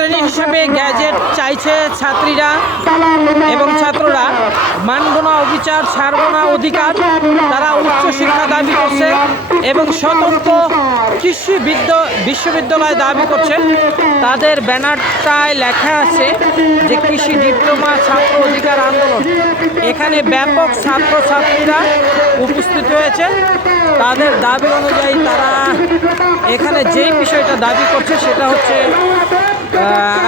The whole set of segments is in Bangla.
শ্রেণি হিসেবে গ্যাজেট চাইছে ছাত্রীরা এবং ছাত্ররা। মানব না অবিচার ছাড়ব না অধিকার তারা উচ্চ শিক্ষা দাবি করছে এবং স্বতন্ত্র কৃষি বিদ্য বিশ্ববিদ্যালয় দাবি করছে। তাদের ব্যানারটায় লেখা আছে যে কৃষি ডিপ্লোমা ছাত্র অধিকার আন্দোলন। এখানে ব্যাপক ছাত্র ছাত্রীরা উপস্থিত হয়েছে। তাদের দাবি অনুযায়ী তারা এখানে যেই বিষয়টা দাবি করছে সেটা হচ্ছে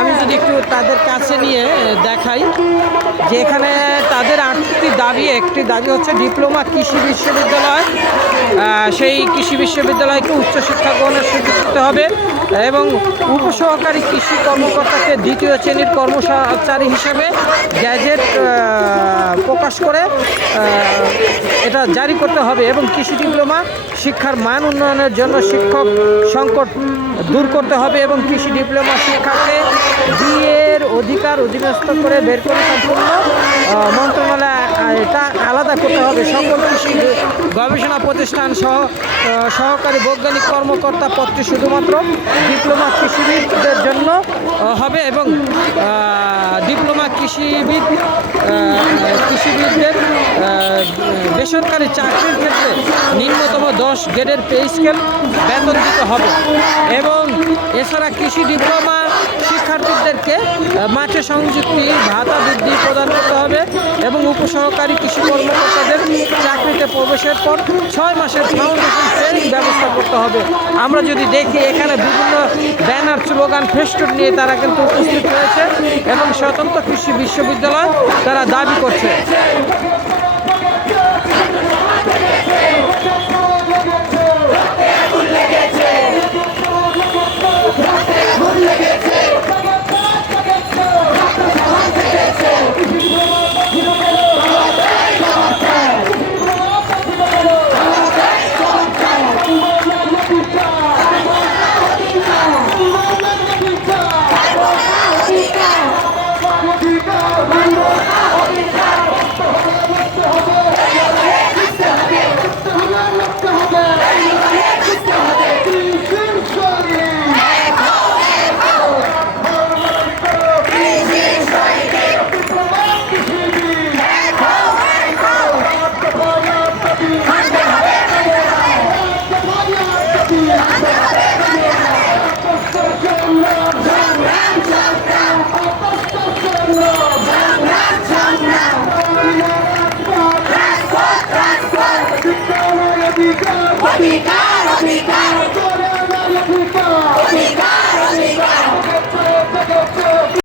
আমি যদি একটু তাদের কাছে নিয়ে দেখাই যে এখানে তাদের আটটি দাবি, একটি দাবি হচ্ছে ডিপ্লোমা কৃষি বিশ্ববিদ্যালয়। সেই কৃষি বিশ্ববিদ্যালয়কে উচ্চশিক্ষা গ্রহণের সুযোগ দিতে হবে এবং উপসহকারী কৃষি কর্মকর্তাকে দ্বিতীয় শ্রেণির কর্মচারী হিসেবে গ্যাজেট প্রকাশ করে এটা জারি করতে হবে এবং কৃষি ডিপ্লোমা শিক্ষার মান উন্নয়নের জন্য শিক্ষক সংকট দূর করতে হবে এবং কৃষি ডিপ্লোমা শিক্ষাকে বিয়ের অধিকার অধীনস্থ করে বের করে সম্পূর্ণ মন্ত্রণালয় আলাদা করতে হবে। সকল কৃষি গবেষণা প্রতিষ্ঠান সহ সহকারী বৈজ্ঞানিক কর্মকর্তা পদটি শুধুমাত্র ডিপ্লোমা কৃষিবিদদের জন্য হবে এবং ডিপ্লোমা কৃষিবিদ কৃষিবিদদের বেসরকারি চাকরির ক্ষেত্রে নিম্নতম দশ গ্রেডের পে স্কেল বেতন দিতে হবে। এবং এছাড়া কৃষি ডিপ্লোমা মাঠে সংযুক্তি, ভাতা বৃদ্ধি প্রদান করতে হবে এবং উপসহকারী কৃষি কর্মকর্তাদের চাকরিতে প্রবেশের পর ছয় মাসের ফাউন্ডেশন ট্রেনিং ব্যবস্থা করতে হবে। আমরা যদি দেখি, এখানে বিভিন্ন ব্যানার, স্লোগান, ফেস্টুন নিয়ে তারা কিন্তু উপস্থিত হয়েছে এবং স্বতন্ত্র কৃষি বিশ্ববিদ্যালয় তারা দাবি করছে।